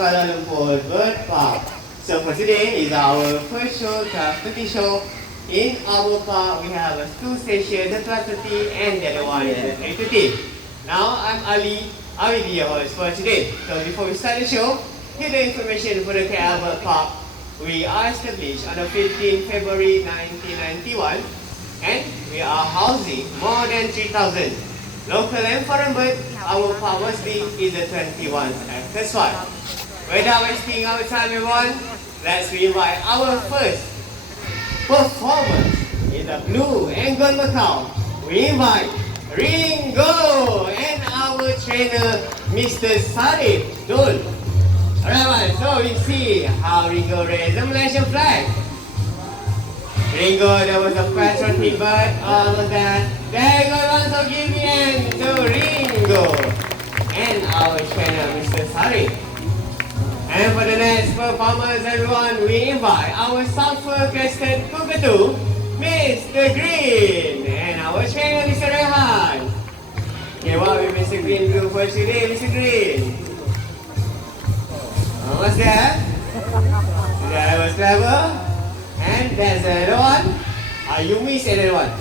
Kuala Lumpur Bird Park. So for today is our first show, 12:30 show. In our park, we have 2 stations, the 12:30 and the other one is 8:30. Now I'm Ali, I will be your host for today. So before we start the show, here the information for the KL Bird Park. We are established on the 15th February 1991 and we are housing more than 3,000 local and foreign birds. Our park mostly is the 21st acres one. Without wasting our time everyone, let's invite our first performance in the blue and gold Macau. We invite Ringo and our trainer Mr. Sarif Dul. Alright, so we see how Ringo raised the Malaysian flag. Ringo, there was a patriotic bird, all of that. There you go, once so give me hand to Ringo and our trainer Mr. Sarif. And for the next performance, everyone, we invite our sulfur-crested cockatoo, Mr. Green, and our trainer, Mr. Rehan. Okay, what will Mr. Green do for today, Mr. Green? What's that? That was clever. And there's another one. You miss another one.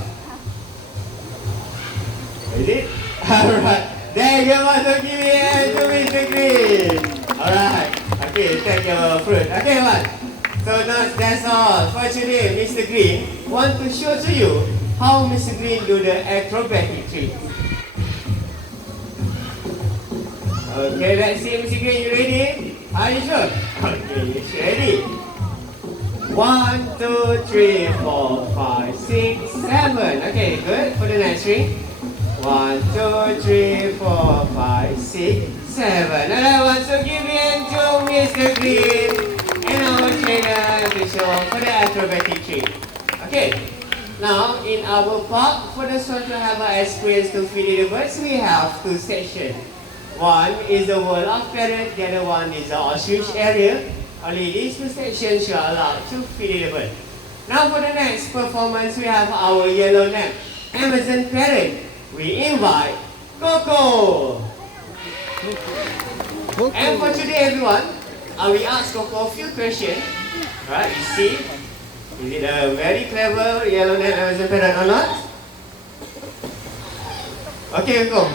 Is it? Alright. There you go, so give me a hand to Mr. Green. Alright. Okay, take your fruit. Okay, what? So now that's all for today. Mr. Green want to show to you how Mr. Green do the acrobatic trick. Okay, let's see, Mr. Green, you ready? Are you sure? Okay, you ready? 1, 2, 3, 4, 5, 6, 7. Okay, good. For the next string. 1, 2, 3, 4, 5, 6, 7. Another one, so give in to Mr. Green and our trainer to show for the acrobatic trick. Okay, now in our park, for those who have an experience to feed the birds, we have 2 sections. One is the world of parrot, the other one is the ostrich area. Only these 2 sections you are allowed to feed the bird. Now for the next performance, we have our yellow neck Amazon parrot. We invite Coco. And for today, everyone, we ask Coco a few questions. Right, you see, is it a very clever yellow neck Amazon parrot or not? Okay, Coco.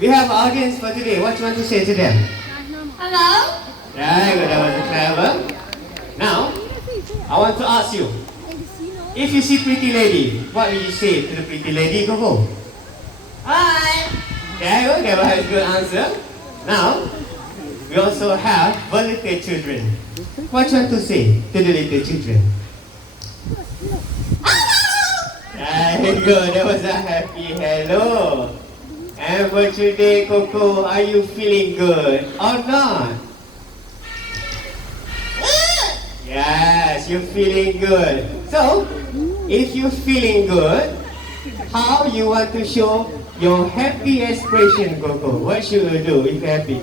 We have audience for today. What do you want to say to them? Hello? Right, that was clever. Now, I want to ask you, if you see pretty lady, what will you say to the pretty lady, Coco? Hi. There you go, that was a good answer. Now, we also have the little children. What do you want to say to the little children? There you go, that was a happy hello. And for today, Coco, are you feeling good or not? Yes, you're feeling good. So, if you're feeling good, how you want to show your happy expression, Coco? What should you do if happy?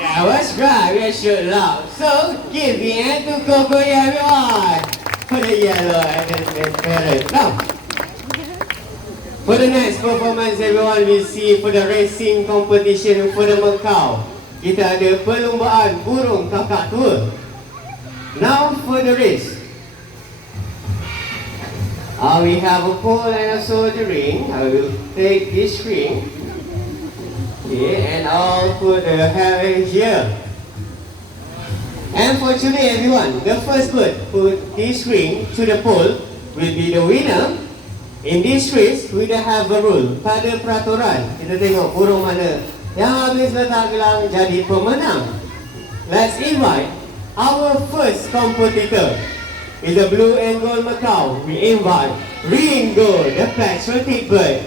Yeah, that's right. We should laugh. So, give the hand to Coco, everyone. For the yellow and the parrot. Now, for the next performance, everyone will see for the racing competition for the Macau. Kita ada perlombaan burung kakak tua. Now for the race. We have a pole and also the ring. I will take this ring. Okay, and I'll put the hair here. And for today, everyone, the first bird put this ring to the pole will be the winner. In this race, we don't have a rule. Tak ada peraturan. Kita tengok burung mana yang habis letak gelang jadi pemenang. Let's invite our first competitor. Is the blue and gold Macau. We invite Ringo, the patriotic bird.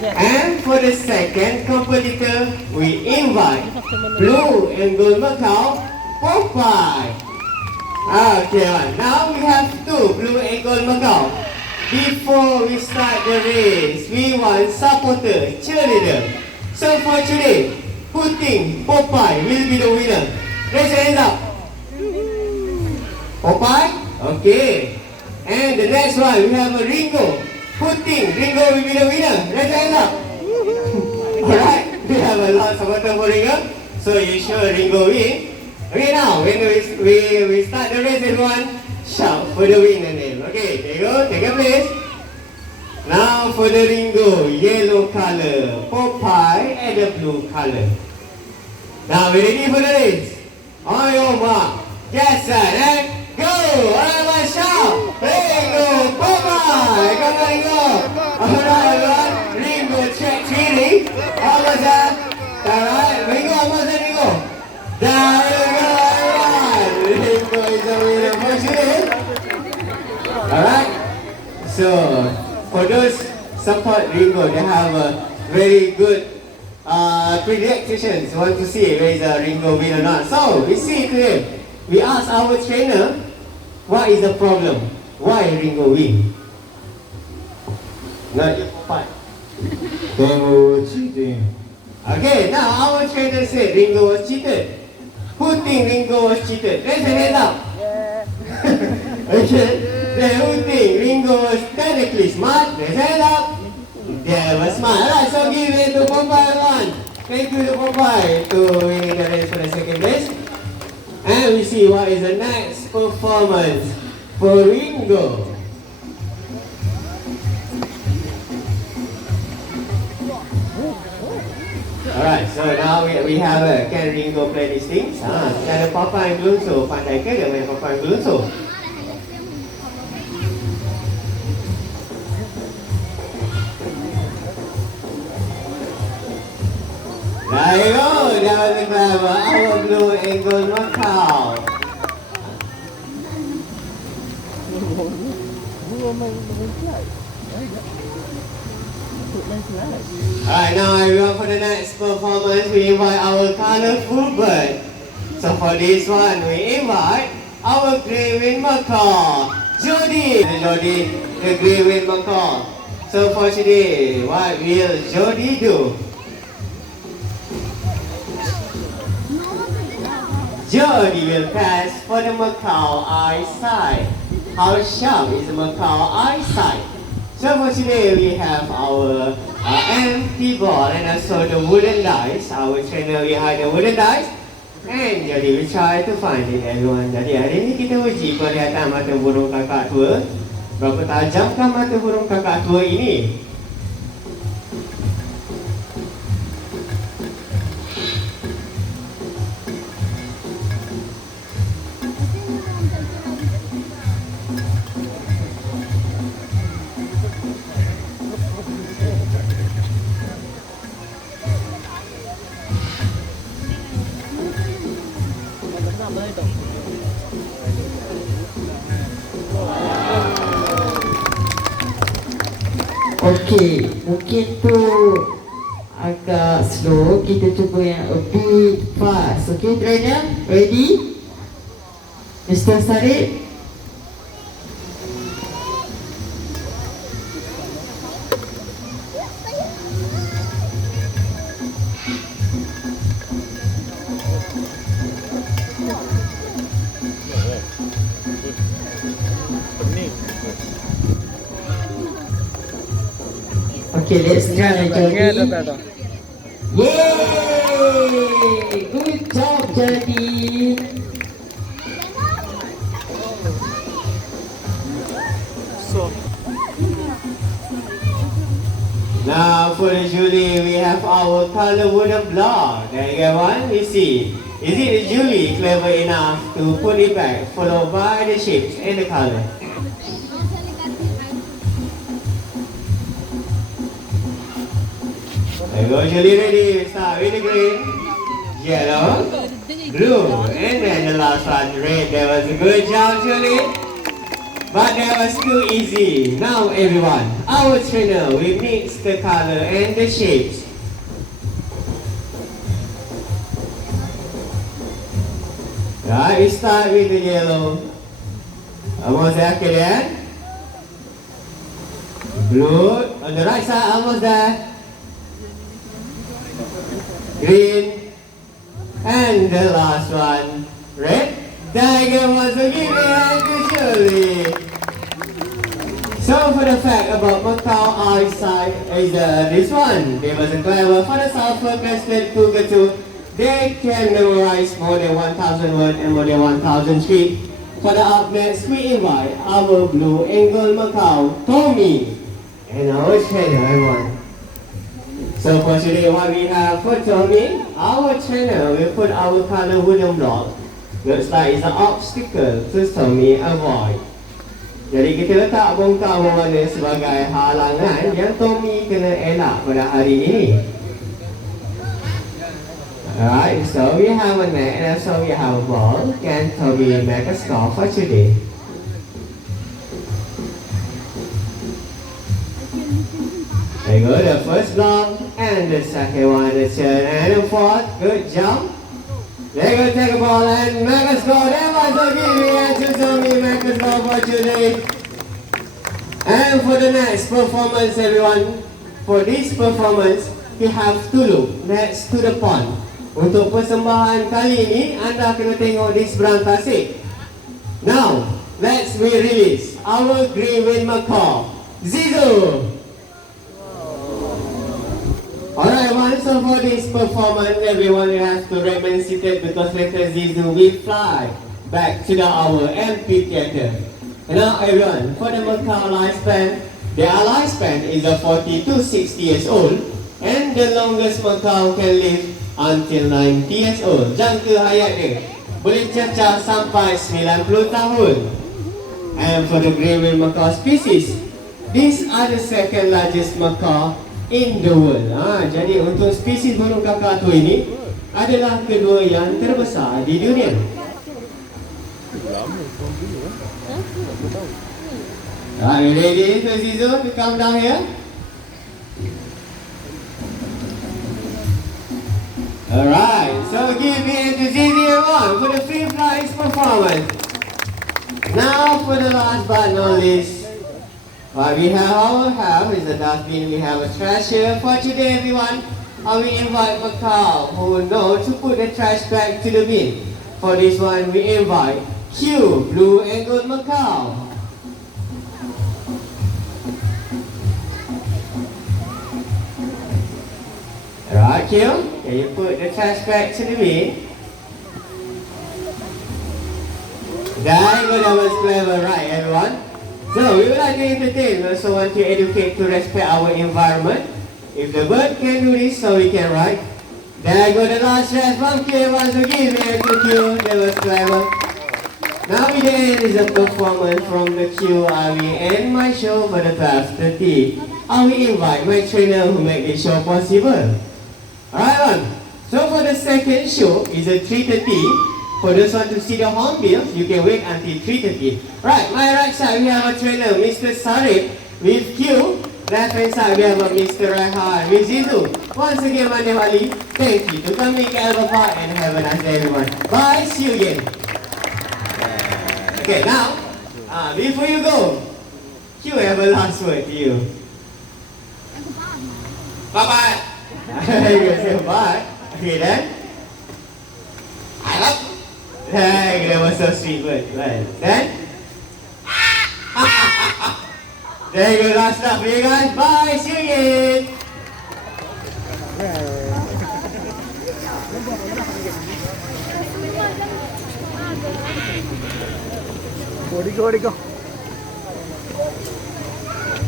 And for the second competitor, we invite blue and gold Macau, Popeye. Okay, now we have 2 blue and gold Macau. Before we start the race, we want supporter, cheerleader. So for today, who think Popeye will be the winner? Raise your hands up. Popeye? Okay. And the next one, we have a Ringo. Who think Ringo will be the winner? Raise your hands up. Alright. we have a lot of water for Ringo, so you sure Ringo win. Okay, now when we start the race, everyone shout for the winner name. Okay, there you go, take your place. Now for the Ringo, yellow color, Popeye, and the blue color. Now we ready for the race? On your mark, get set, and go! Everyone shout! Ringo, Popeye! Come on, Ringo! Alright, everyone. Ringo check feeling. Almost there. Alright, Ringo, almost there, Ringo. There you go, everyone. Ringo is the winner for today. Alright. So, for those support Ringo, they have a very good predictions. Want to see whether Ringo win or not. So, we see today. We ask our trainer, what is the problem? Why Ringo win? Not your part. They were cheating. Okay, now our trainer said Ringo was cheated. Who think Ringo was cheated? Raise your hand up. Okay, then who think Ringo was technically smart? Raise your hand up. They were smart. Alright, so give it to Popeye one. Thank you to Popeye to winning the race for the second place. And we see what is the next performance for Ringo. Alright, so now we have can Ringo play these things? Cara Popeye gelunso, pandai ke dia main Popeye gelunso? There you go, that was a clever. Our blue and gold knockout. Alright, now everyone, for the next performance, we invite our colorful bird. So for this one, we invite our grey winged macaw, Jody. Jody, the grey winged macaw. So for today, what will Jody do? Jody will test for the macaw eyesight. How sharp is the macaw eyesight? So for today, we have our empty ball and also the wooden dice. Our trainer behind the wooden dice. And Jody will try to find it, everyone. Jadi hari ini kita uji perlihatan mata burung kakak tua. Berapa tajamkah mata burung kakak tua ini? Okey, mungkin tu agak slow. Kita cuba yang a bit fast. Okey, trainer, ready? Mr. Sarip. Okay, let's try Jody. Yay! Good job, Jody. Now for the Julie, we have our color wooden block. There you go, one. You see, is it the Julie clever enough to put it back, followed by the shapes and the color? There you go, Julie, ready. Start with the green, yellow, blue, and then the last one, red. That was a good job, Julie. But that was too easy. Now everyone, our trainer will mix the color and the shapes. Right, we start with the yellow. Almost there, okay then. Blue, on the right side, almost there. Green, and the last one, red. Tiger once again and to Shirley. So for the fact about Macau outside is this one. They wasn't clever for the sulfur crested Pugatu. They can memorize more than 1,000 words and more than 1,000 streets. For the up next, we invite our Blue and Gold Macau, Tommy, and our trainer, everyone. So for today, what we have for Tommy, our trainer will put our color wooden block. Looks like it's an obstacle to Tommy avoid. Jadi kita letak bongkar berwarna sebagai halangan yang Tommy kena elak pada hari ini. Alright, so we have a net and also we have a ball. Can Tommy make a score for today? There you go, the first block and the second one, the third and the fourth. Good jump. There you go, take a ball and make a score. That was the game and to Tommy make a score for today. And for the next performance, everyone, for this performance, we have to look next to the pond. Untuk persembahan kali ini, anda kena tengok di seberang tasik. Now, let's release our green wing macaw, Zizu. Alright, once so for this performance, everyone will have to remain seated because later Zizu will fly back to the our amphitheater. And now everyone, for the macaw lifespan, their lifespan is 40 to 60 years old, and the longest macaw can live until 90 years old. Jangka hayat dia boleh cecah sampai 90 tahun. And for the grey winged macaw species, these are the second largest macaw in the world. Jadi untuk spesies burung kakatu ini adalah kedua yang terbesar di dunia. Are you ready, Zizu, to come down here? Alright, so give me to Zizi everyone for the free flights performance. Now for the last but not least, what we have is a dustbin. We have a trash here for today, everyone. We invite Macau who know to put the trash back to the bin. For this one, we invite Q, Blue and Gold Macau. Alright, Q, can you put the trash back to the bin? There you go, that was clever, right, everyone? So, we would like to entertain, we also want to educate to respect our environment. If the bird can do this, so we can write. There you go, the last trash from Q, once again, thank you, that was clever. Now we end is a performance from the Q. I will end my show for the 12:30. I will invite my trainer who make the show possible. Alright one. So for the second show is a 3:30. For those want to see the hornbills, you can wait until 3:30. Right, my right side we have a trainer, Mr. Sarip with Q. Left hand side we have a Mr. Rehan with Zizu. Once again, my name Ali. Thank you to coming to Alba Park and have a nice day, everyone. Bye, see you again. Okay, now, before you go, Q have a last word to you. Bye-bye. You say bye. Okay then. I love you. Hey, that was so sweet word. Right. Then? There you go, last stuff for you guys. Bye, see you again. Go, go, go.